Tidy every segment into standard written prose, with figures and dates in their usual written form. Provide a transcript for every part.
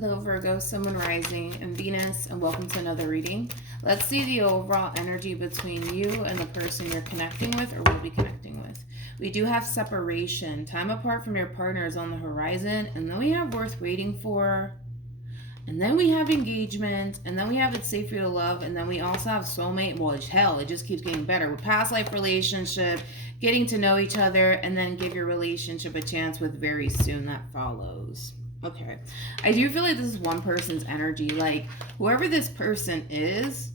Hello Virgo, Sun, Moon, Rising, and Venus, and welcome to another reading. Let's see the overall energy between you and the person you're connecting with or will be connecting with. We do have separation. Time apart from your partner is on the horizon, and then we have worth waiting for, and then we have engagement, and then we have it's safe for you to love, and then we also have soulmate. Well, hell, it just keeps getting better. With past life relationship, getting to know each other, and then give your relationship a chance with very soon that follows. Okay. I do feel like this is one person's energy. Like, whoever this person is,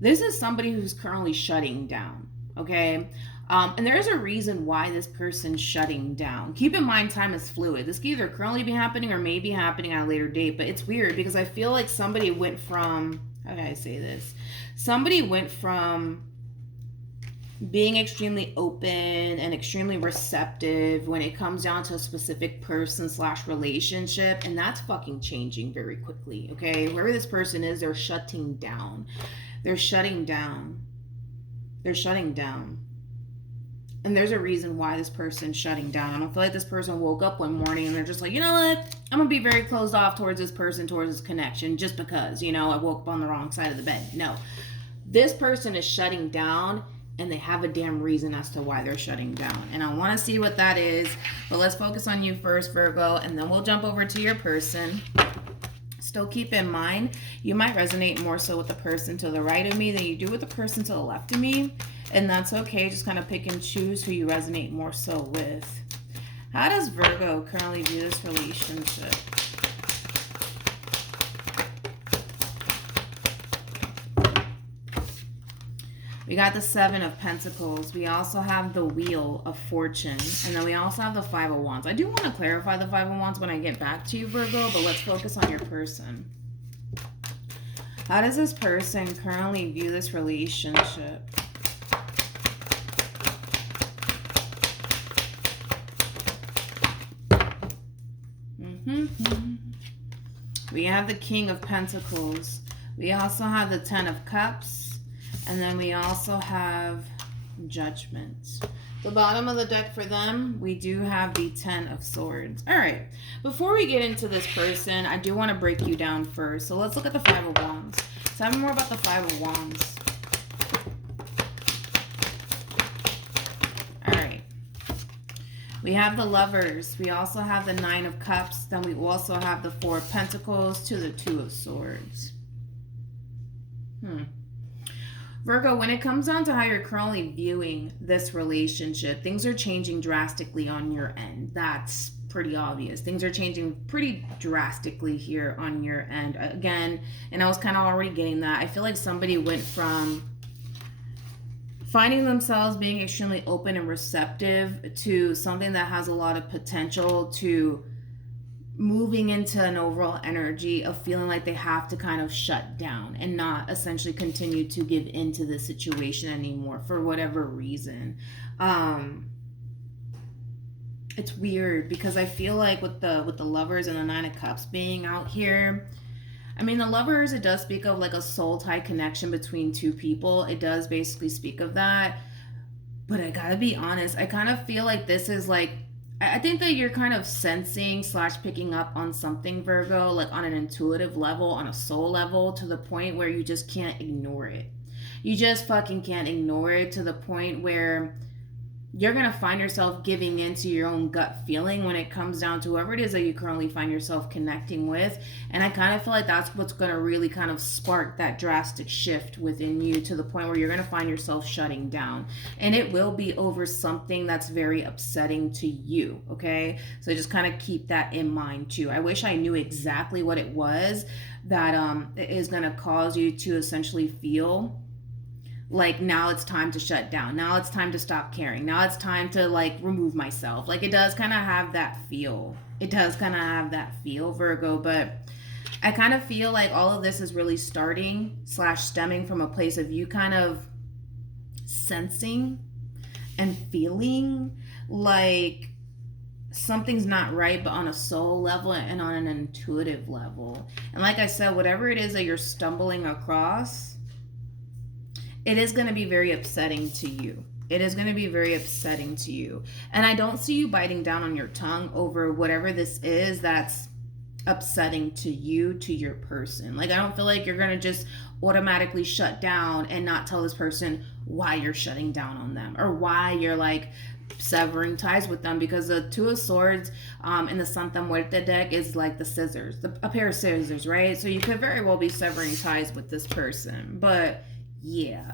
this is somebody who's currently shutting down. Okay. And there is a reason why this person's shutting down. Keep in mind, time is fluid. This could either currently be happening or may be happening at a later date. But it's weird because I feel like somebody went from, how do I say this? Somebody went from being extremely open and extremely receptive when it comes down to a specific person / relationship, and that's fucking changing very quickly. Okay, whoever this person is, they're shutting down. They're shutting down. They're shutting down. And there's a reason why this person's shutting down. I don't feel like this person woke up one morning and they're just like, you know what, I'm gonna be very closed off towards this person, towards this connection, just because, you know, I woke up on the wrong side of the bed. No, this person is shutting down, and they have a damn reason as to why they're shutting down. And I want to see what that is. But let's focus on you first, Virgo, and then we'll jump over to your person. Still keep in mind, you might resonate more so with the person to the right of me than you do with the person to the left of me. And that's okay. Just kind of pick and choose who you resonate more so with. How does Virgo currently view this relationship? We got the Seven of Pentacles. We also have the Wheel of Fortune. And then we also have the Five of Wands. I do want to clarify the Five of Wands when I get back to you, Virgo, but let's focus on your person. How does this person currently view this relationship? We have the King of Pentacles. We also have the Ten of Cups. And then we also have Judgment. The bottom of the deck for them, we do have the Ten of Swords. All right. Before we get into this person, I do want to break you down first. So let's look at the Five of Wands. Tell me more about the Five of Wands. All right. We have the Lovers. We also have the Nine of Cups. Then we also have the Four of Pentacles to the Two of Swords. Virgo, when it comes down to how you're currently viewing this relationship, things are changing drastically on your end. That's pretty obvious. Things are changing pretty drastically here on your end. Again, and I was kind of already getting that. I feel like somebody went from finding themselves being extremely open and receptive to something that has a lot of potential to moving into an overall energy of feeling like they have to kind of shut down and not essentially continue to give into the situation anymore for whatever reason. It's weird because I feel like with the Lovers and the Nine of Cups being out here, I mean, the Lovers, it does speak of like a soul tie connection between two people. It does basically speak of that. But I gotta be honest, I kind of feel like this is like, I think that you're kind of sensing / picking up on something, Virgo, like on an intuitive level, on a soul level, to the point where you just can't ignore it. You just fucking can't ignore it to the point where you're going to find yourself giving into your own gut feeling when it comes down to whoever it is that you currently find yourself connecting with. And I kind of feel like that's what's going to really kind of spark that drastic shift within you to the point where you're going to find yourself shutting down. And it will be over something that's very upsetting to you, okay? So just kind of keep that in mind too. I wish I knew exactly what it was that is going to cause you to essentially feel like now it's time to shut down. Now it's time to stop caring. Now it's time to like remove myself. Like it does kind of have that feel. It does kind of have that feel, Virgo, but I kind of feel like all of this is really starting / stemming from a place of you kind of sensing and feeling like something's not right, but on a soul level and on an intuitive level. And like I said, whatever it is that you're stumbling across, it is going to be very upsetting to you. It is going to be very upsetting to you. And I don't see you biting down on your tongue over whatever this is that's upsetting to you, to your person. Like, I don't feel like you're going to just automatically shut down and not tell this person why you're shutting down on them or why you're like severing ties with them, because the Two of Swords in the Santa Muerte deck is like the scissors, a pair of scissors, right? So you could very well be severing ties with this person. But yeah,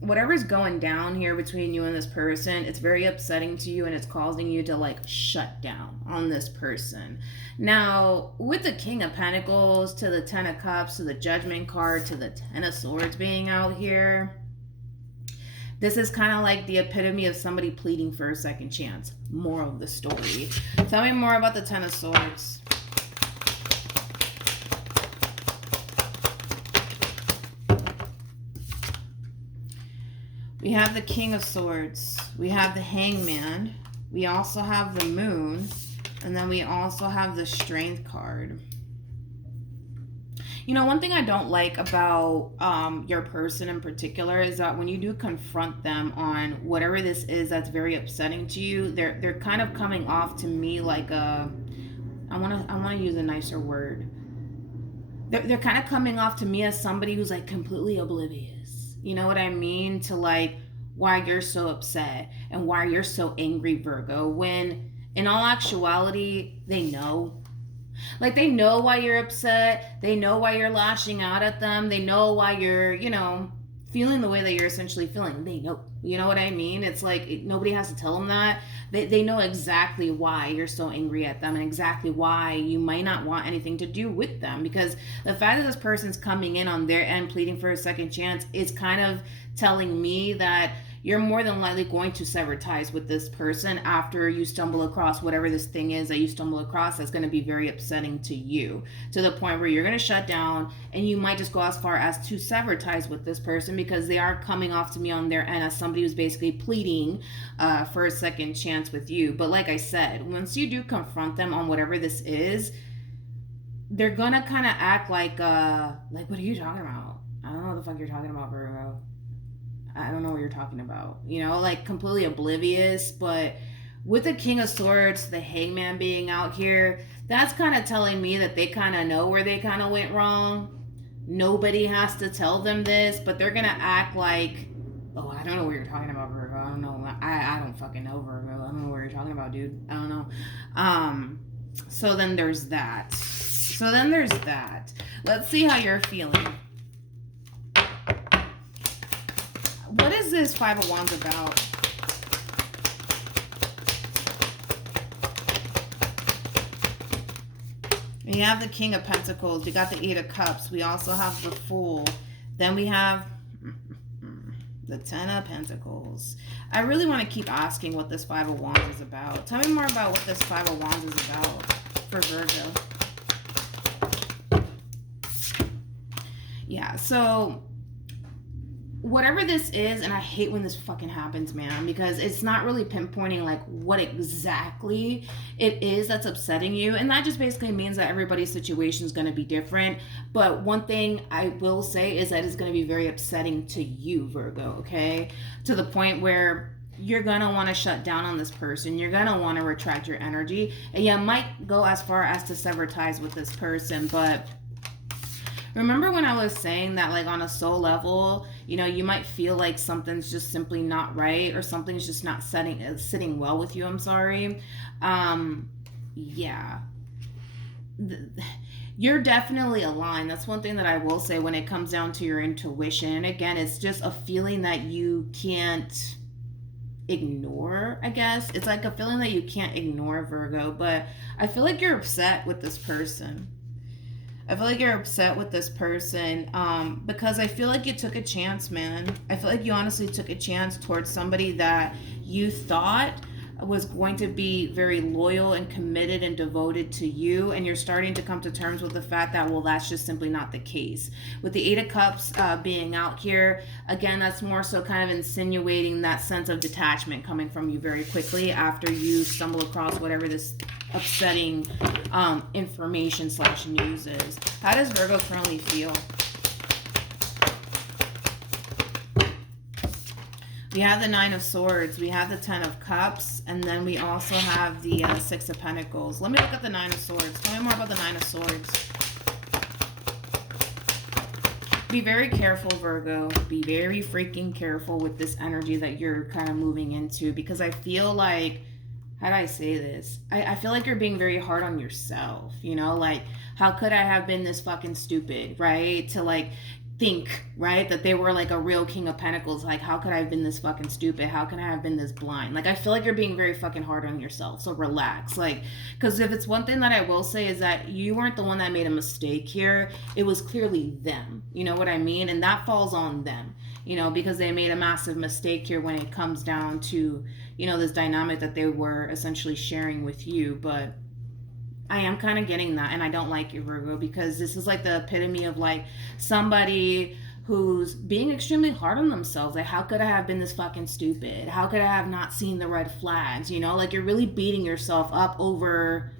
whatever's going down here between you and this person, it's very upsetting to you and it's causing you to like shut down on this person. Now, with the King of Pentacles to the Ten of Cups to the Judgment card to the Ten of Swords being out here, this is kind of like the epitome of somebody pleading for a second chance. Moral of the story. Tell me more about the Ten of Swords. We have the King of Swords. We have the Hangman. We also have the Moon. And then we also have the Strength card. You know, one thing I don't like about your person in particular is that when you do confront them on whatever this is that's very upsetting to you, they're kind of coming off to me like a, I want to use a nicer word. They're kind of coming off to me as somebody who's like completely oblivious. You know what I mean? To like why you're so upset and why you're so angry, Virgo, when in all actuality, they know. Like, they know why you're upset. They know why you're lashing out at them. They know why you're, you know, feeling the way that you're essentially feeling. They know. You know what I mean? It's like nobody has to tell them that. They know exactly why you're so angry at them and exactly why you might not want anything to do with them. Because the fact that this person's coming in on their end pleading for a second chance is kind of telling me that you're more than likely going to sever ties with this person after you stumble across whatever this thing is that you stumble across that's going to be very upsetting to you, to the point where you're going to shut down and you might just go as far as to sever ties with this person because they are coming off to me on their end as somebody who's basically pleading for a second chance with you. But like I said, once you do confront them on whatever this is, they're going to kind of act like what are you talking about? I don't know what the fuck you're talking about, Virgo. I don't know what you're talking about, you know, like completely oblivious. But with the King of Swords, the Hangman being out here, that's kind of telling me that they kind of know where they kind of went wrong. Nobody has to tell them this, but they're going to act like, oh, I don't know what you're talking about, Virgo. I don't know. I don't fucking know, Virgo. I don't know what you're talking about, dude. I don't know. So then there's that. Let's see how you're feeling. What is this Five of Wands about? We have the King of Pentacles. We got the Eight of Cups. We also have the Fool. Then we have the Ten of Pentacles. I really want to keep asking what this Five of Wands is about. Tell me more about what this Five of Wands is about for Virgo. Yeah, so whatever this is, and I hate when this fucking happens, man, because it's not really pinpointing like what exactly it is that's upsetting you, and that just basically means that everybody's situation is going to be different. But one thing I will say is that it's going to be very upsetting to you, Virgo, okay? To the point where you're going to want to shut down on this person. You're going to want to retract your energy, and you might go as far as to sever ties with this person. But remember when I was saying that, like, on a soul level, you know, you might feel like something's just simply not right, or something's just not sitting well with you. I'm sorry. Yeah. You're definitely aligned. That's one thing that I will say when it comes down to your intuition. And again, it's just a feeling that you can't ignore, I guess. It's like a feeling that you can't ignore, Virgo. But I feel like you're upset with this person. Because I feel like you took a chance, man. I feel like you honestly took a chance towards somebody that you thought was going to be very loyal and committed and devoted to you, and you're starting to come to terms with the fact that, well, that's just simply not the case. With the Eight of Cups being out here, again, that's more so kind of insinuating that sense of detachment coming from you very quickly after you stumble across whatever this upsetting information / news is. How does Virgo currently feel? We have the Nine of Swords, we have the Ten of Cups, and then we also have the Six of Pentacles. Let me look at the Nine of Swords. Tell me more about the Nine of Swords. Be very careful, Virgo. Be very freaking careful with this energy that you're kind of moving into, because I feel like, how do I say this? I feel like you're being very hard on yourself, you know? Like, how could I have been this fucking stupid, right? To like think, right, that they were like a real King of Pentacles. Like, how could I have been this fucking stupid? How can I have been this blind? Like, I feel like you're being very fucking hard on yourself. So relax. Like, because if it's one thing that I will say is that you weren't the one that made a mistake here. It was clearly them. You know what I mean? And that falls on them, you know, because they made a massive mistake here when it comes down to, you know, this dynamic that they were essentially sharing with you. But I am kind of getting that, and I don't like you, Virgo, because this is like the epitome of like somebody who's being extremely hard on themselves. Like, how could I have been this fucking stupid? How could I have not seen the red flags? You know, like you're really beating yourself up over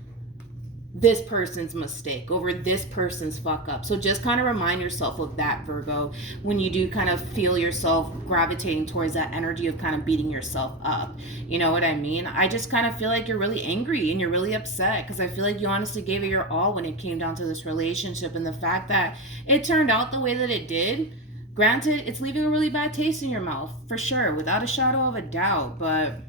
this person's mistake, over this person's fuck up. So just kind of remind yourself of that, Virgo, when you do kind of feel yourself gravitating towards that energy of kind of beating yourself up. You know what I mean? I just kind of feel like you're really angry and you're really upset, because I feel like you honestly gave it your all when it came down to this relationship, and the fact that it turned out the way that it did, granted, it's leaving a really bad taste in your mouth, for sure, without a shadow of a doubt, but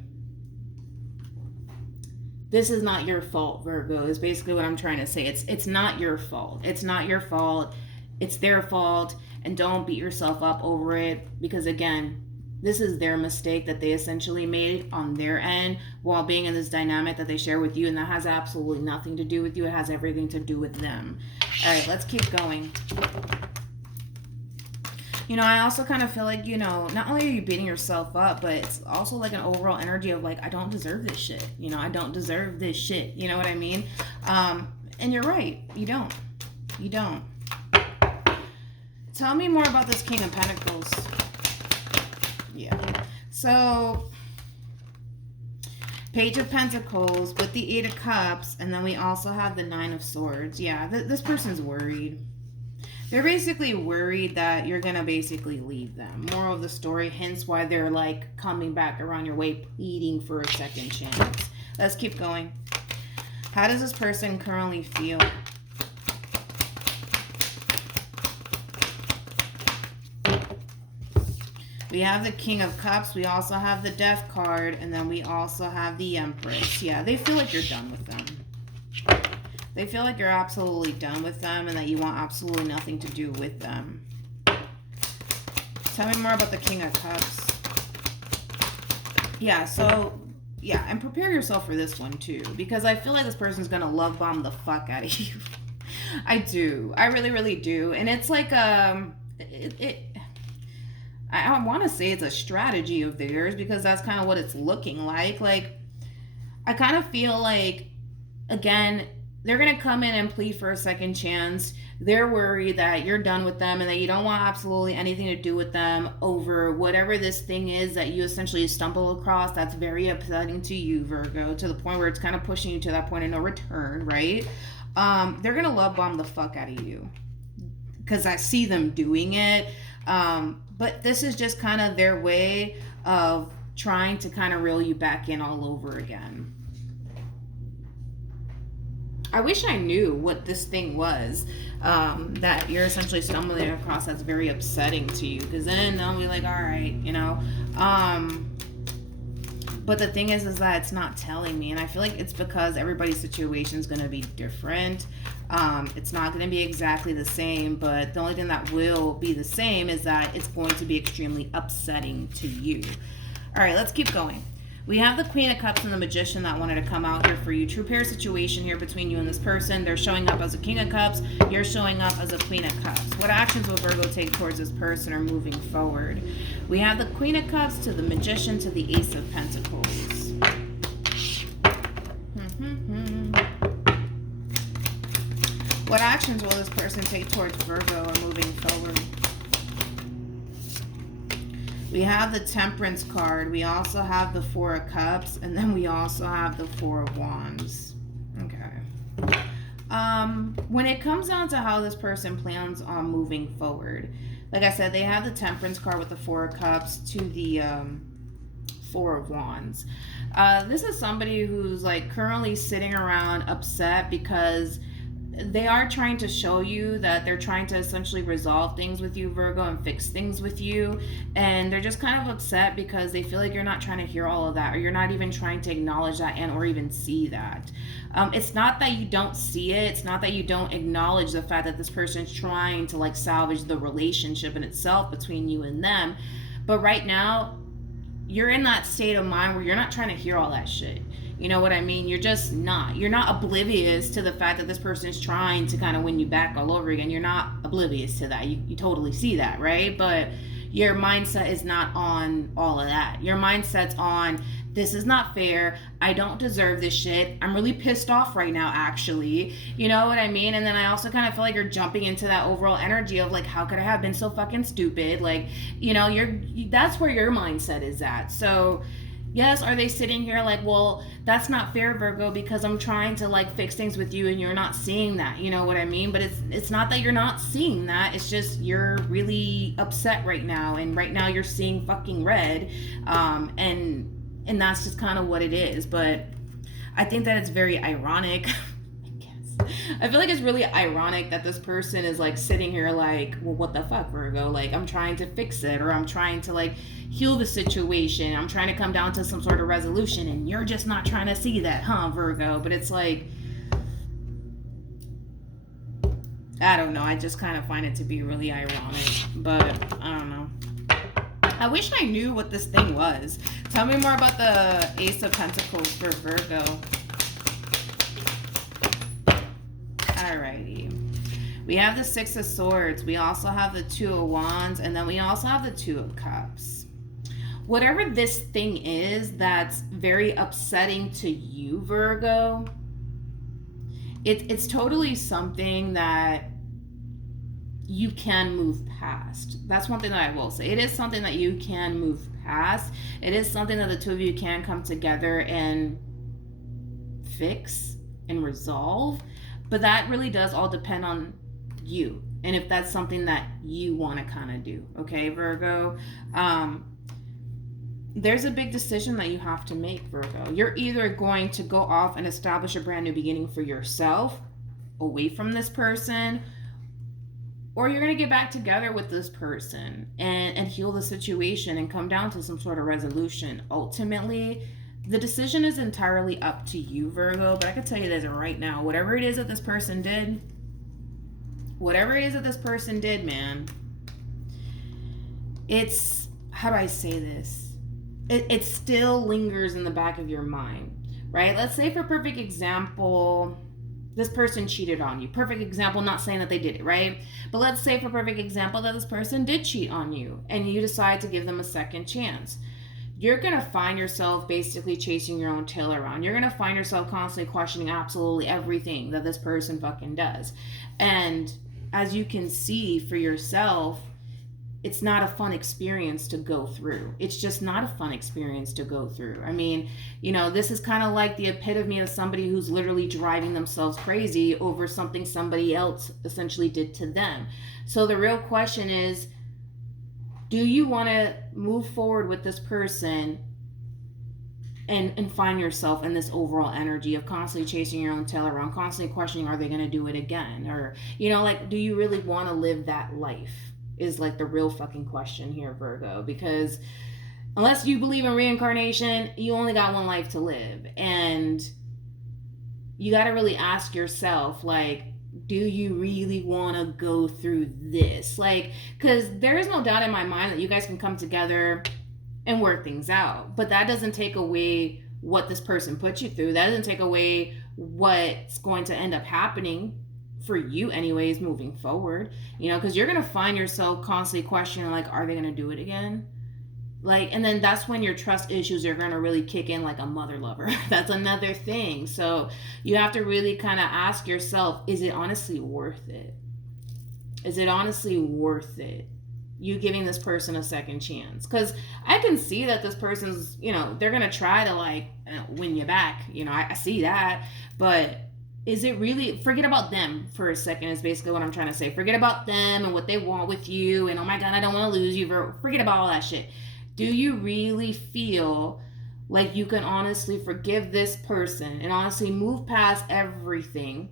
this is not your fault, Virgo, is basically what I'm trying to say. It's not your fault. It's not your fault. It's their fault. And don't beat yourself up over it, because again, this is their mistake that they essentially made on their end while being in this dynamic that they share with you, and that has absolutely nothing to do with you. It has everything to do with them. All right, let's keep going. You know, I also kind of feel like, you know, not only are you beating yourself up, but it's also like an overall energy of like, I don't deserve this shit. You know, I don't deserve this shit. You know what I mean? And you're right. You don't. You don't. Tell me more about this King of Pentacles. Yeah. So, Page of Pentacles with the Eight of Cups, and then we also have the Nine of Swords. Yeah, this person's worried. They're basically worried that you're going to basically leave them. Moral of the story, hence why they're like coming back around your way, pleading for a second chance. Let's keep going. How does this person currently feel? We have the King of Cups. We also have the Death card. And then we also have the Empress. Yeah, they feel like you're done with them. They feel like you're absolutely done with them and that you want absolutely nothing to do with them. Tell me more about the King of Cups. Yeah, so, yeah, and prepare yourself for this one too, because I feel like this person's going to love bomb the fuck out of you. I do. I really, really do. And it's like, I want to say it's a strategy of theirs, because that's kind of what it's looking like. Like, I kind of feel like, again, they're going to come in and plead for a second chance. They're worried that you're done with them and that you don't want absolutely anything to do with them over whatever this thing is that you essentially stumble across that's very upsetting to you, Virgo, to the point where it's kind of pushing you to that point of no return, right? They're going to love bomb the fuck out of you, because I see them doing it. But this is just kind of their way of trying to kind of reel you back in all over again. I wish I knew what this thing was that you're essentially stumbling across that's very upsetting to you, because then I'll be like, all right, you know. But the thing is that it's not telling me, and I feel like it's because everybody's situation is going to be different. It's not going to be exactly the same, but the only thing that will be the same is that it's going to be extremely upsetting to you. All right, let's keep going. We have the Queen of Cups and the Magician that wanted to come out here for you. True pair situation here between you and this person. They're showing up as a King of Cups. You're showing up as a Queen of Cups. What actions will Virgo take towards this person or moving forward? We have the Queen of Cups to the Magician to the Ace of Pentacles. What actions will this person take towards Virgo or moving forward? We have the Temperance card. We also have the Four of Cups. And then we also have the Four of Wands. Okay. When it comes down to how this person plans on moving forward, like I said, they have the Temperance card with the Four of Cups to the Four of Wands. This is somebody who's like currently sitting around upset because they are trying to show you that they're trying to essentially resolve things with you, Virgo, and fix things with you. And they're just kind of upset because they feel like you're not trying to hear all of that, or you're not even trying to acknowledge that and or even see that. It's not that you don't see it. It's not that you don't acknowledge the fact that this person's trying to like salvage the relationship in itself between you and them. But right now, you're in that state of mind where you're not trying to hear all that shit. You know what I mean? You're just not. You're not oblivious to the fact that this person is trying to kind of win you back all over again. You're not oblivious to that. You totally see that, right? But your mindset is not on all of that. Your mindset's on, this is not fair. I don't deserve this shit. I'm really pissed off right now, actually. You know what I mean? And then I also kind of feel like you're jumping into that overall energy of like, how could I have been so fucking stupid? Like, you know, that's where your mindset is at. So yes, are they sitting here like, well, that's not fair, Virgo, because I'm trying to like fix things with you and you're not seeing that, you know what I mean? But it's not that you're not seeing that, it's just you're really upset right now, and right now you're seeing fucking red, and that's just kind of what it is. But I think that it's very ironic. I feel like it's really ironic that this person is like sitting here like, well, what the fuck, Virgo? Like, I'm trying to fix it, or I'm trying to like heal the situation. I'm trying to come down to some sort of resolution, and you're just not trying to see that, huh, Virgo? But it's like, I don't know. I just kind of find it to be really ironic, but I don't know. I wish I knew what this thing was. Tell me more about the Ace of Pentacles for Virgo. Alrighty. We have the Six of Swords. We also have the Two of Wands. And then we also have the Two of Cups. Whatever this thing is that's very upsetting to you, Virgo, it's totally something that you can move past. That's one thing that I will say. It is something that you can move past. It is something that the two of you can come together and fix and resolve. But that really does all depend on you, and if that's something that you want to kind of do. Okay, Virgo? There's a big decision that you have to make, Virgo. You're either going to go off and establish a brand new beginning for yourself away from this person, or you're going to get back together with this person and heal the situation and come down to some sort of resolution. Ultimately, the decision is entirely up to you, Virgo, but I can tell you this right now. Whatever it is that this person did, man, it's, how do I say this? It still lingers in the back of your mind, right? Let's say for perfect example, this person cheated on you. Perfect example, not saying that they did it, right? But let's say for perfect example that this person did cheat on you and you decide to give them a second chance. You're going to find yourself basically chasing your own tail around. You're going to find yourself constantly questioning absolutely everything that this person fucking does. And as you can see for yourself, it's not a fun experience to go through. It's just not a fun experience to go through. I mean, you know, this is kind of like the epitome of somebody who's literally driving themselves crazy over something somebody else essentially did to them. So the real question is, do you want to move forward with this person and find yourself in this overall energy of constantly chasing your own tail around, constantly questioning, are they going to do it again? Or, you know, like, do you really want to live that life is like the real fucking question here, Virgo. Because unless you believe in reincarnation, you only got one life to live. And you got to really ask yourself, like, do you really want to go through this? Like, because there is no doubt in my mind that you guys can come together and work things out. But that doesn't take away what this person put you through. That doesn't take away what's going to end up happening for you anyways moving forward. You know, because you're going to find yourself constantly questioning, like, are they going to do it again? Like, and then that's when your trust issues are going to really kick in like a mother lover. That's another thing. So you have to really kind of ask yourself, is it honestly worth it? Is it honestly worth it? You giving this person a second chance? Because I can see that this person's, you know, they're going to try to like win you back. You know, I see that. But is it really, forget about them for a second is basically what I'm trying to say. Forget about them and what they want with you. And oh my God, I don't want to lose you. Forget about all that shit. Do you really feel like you can honestly forgive this person and honestly move past everything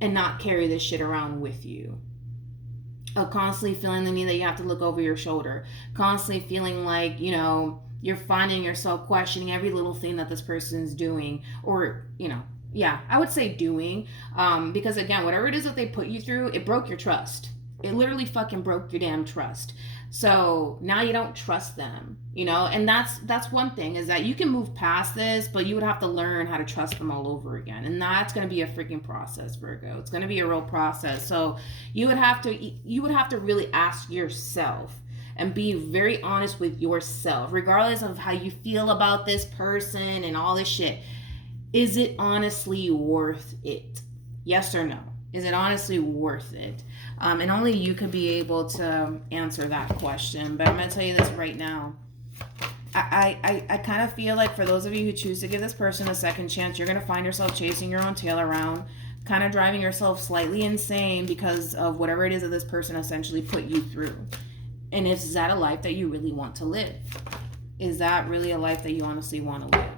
and not carry this shit around with you? Of constantly feeling the need that you have to look over your shoulder, constantly feeling like, you know, you're finding yourself questioning every little thing that this person's doing, or, you know, yeah, I would say doing, because again, whatever it is that they put you through, it broke your trust. It literally fucking broke your damn trust. So now you don't trust them, you know, and that's one thing, is that you can move past this, but you would have to learn how to trust them all over again. And that's going to be a freaking process, Virgo. It's going to be a real process. So you would have to really ask yourself and be very honest with yourself, regardless of how you feel about this person and all this shit. Is it honestly worth it? Yes or no? Is it honestly worth it? And only you could be able to answer that question. But I'm going to tell you this right now. I kind of feel like for those of you who choose to give this person a second chance, you're going to find yourself chasing your own tail around, kind of driving yourself slightly insane because of whatever it is that this person essentially put you through. And is that a life that you really want to live? Is that really a life that you honestly want to live?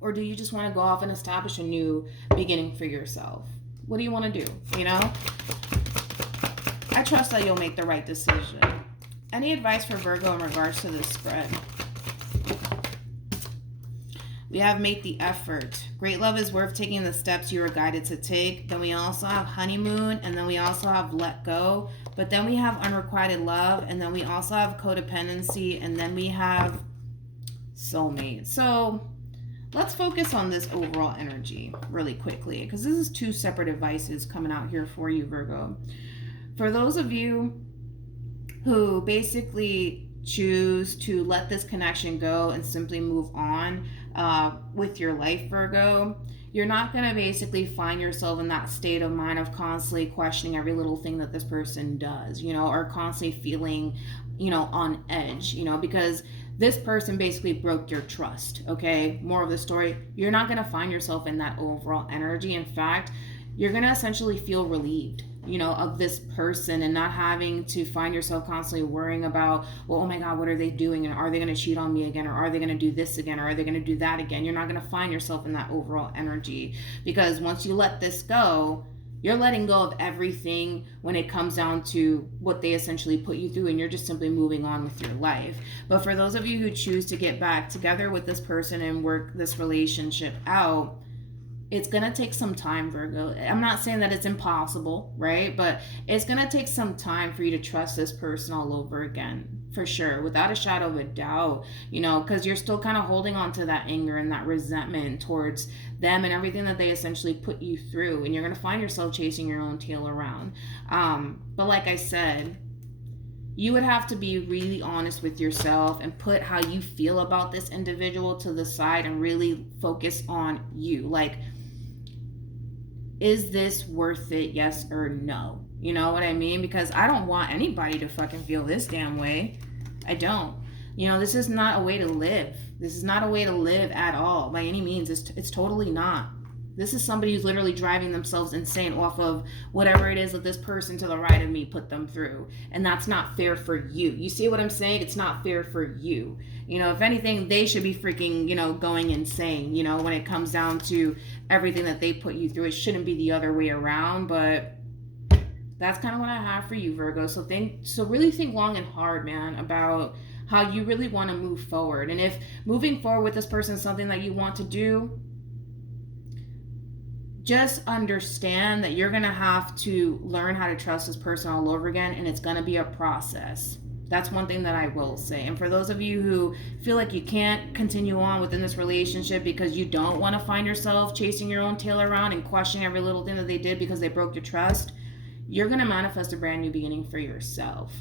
Or do you just want to go off and establish a new beginning for yourself? What do you want to do? You know? I trust that you'll make the right decision. Any advice for Virgo in regards to this spread? We have make the effort. Great love is worth taking the steps you are guided to take. Then we also have honeymoon, and then we also have let go. But then we have unrequited love, and then we also have codependency, and then we have soulmate. So let's focus on this overall energy really quickly, because this is two separate advices coming out here for you, Virgo. For those of you who basically choose to let this connection go and simply move on with your life, Virgo, you're not going to basically find yourself in that state of mind of constantly questioning every little thing that this person does, you know, or constantly feeling, you know, on edge, you know, because this person basically broke your trust, okay? More of the story, you're not going to find yourself in that overall energy. In fact, you're going to essentially feel relieved, you know, of this person, and not having to find yourself constantly worrying about, well, oh my God, what are they doing? And are they going to cheat on me again? Or are they going to do this again? Or are they going to do that again? You're not going to find yourself in that overall energy, because once you let this go, you're letting go of everything when it comes down to what they essentially put you through, and you're just simply moving on with your life. But for those of you who choose to get back together with this person and work this relationship out, it's going to take some time, Virgo. I'm not saying that it's impossible, right? But it's going to take some time for you to trust this person all over again, for sure, without a shadow of a doubt, you know, because you're still kind of holding on to that anger and that resentment towards them and everything that they essentially put you through. And you're going to find yourself chasing your own tail around. But like I said, you would have to be really honest with yourself and put how you feel about this individual to the side and really focus on you. Like, is this worth it? Yes or no? You know what I mean? Because I don't want anybody to fucking feel this damn way. I don't. You know, this is not a way to live. This is not a way to live at all, by any means. It's totally not. This is somebody who's literally driving themselves insane off of whatever it is that this person to the right of me put them through. And that's not fair for you. You see what I'm saying? It's not fair for you. You know, if anything, they should be freaking, you know, going insane, you know, when it comes down to everything that they put you through. It shouldn't be the other way around, but that's kind of what I have for you, Virgo. So really think long and hard, man, about how you really want to move forward. And if moving forward with this person is something that you want to do, just understand that you're going to have to learn how to trust this person all over again, and it's going to be a process. That's one thing that I will say. And for those of you who feel like you can't continue on within this relationship because you don't want to find yourself chasing your own tail around and questioning every little thing that they did because they broke your trust, you're going to manifest a brand new beginning for yourself,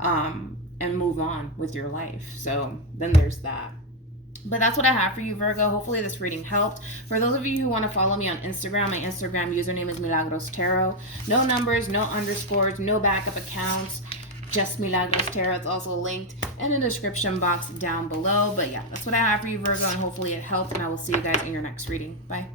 and move on with your life. So then there's that. But that's what I have for you, Virgo. Hopefully this reading helped. For those of you who want to follow me on Instagram, my Instagram username is MilagrosTarot. No numbers, no underscores, no backup accounts. Just MilagrosTarot. It's also linked in the description box down below. But yeah, that's what I have for you, Virgo, and hopefully it helped. And I will see you guys in your next reading. Bye.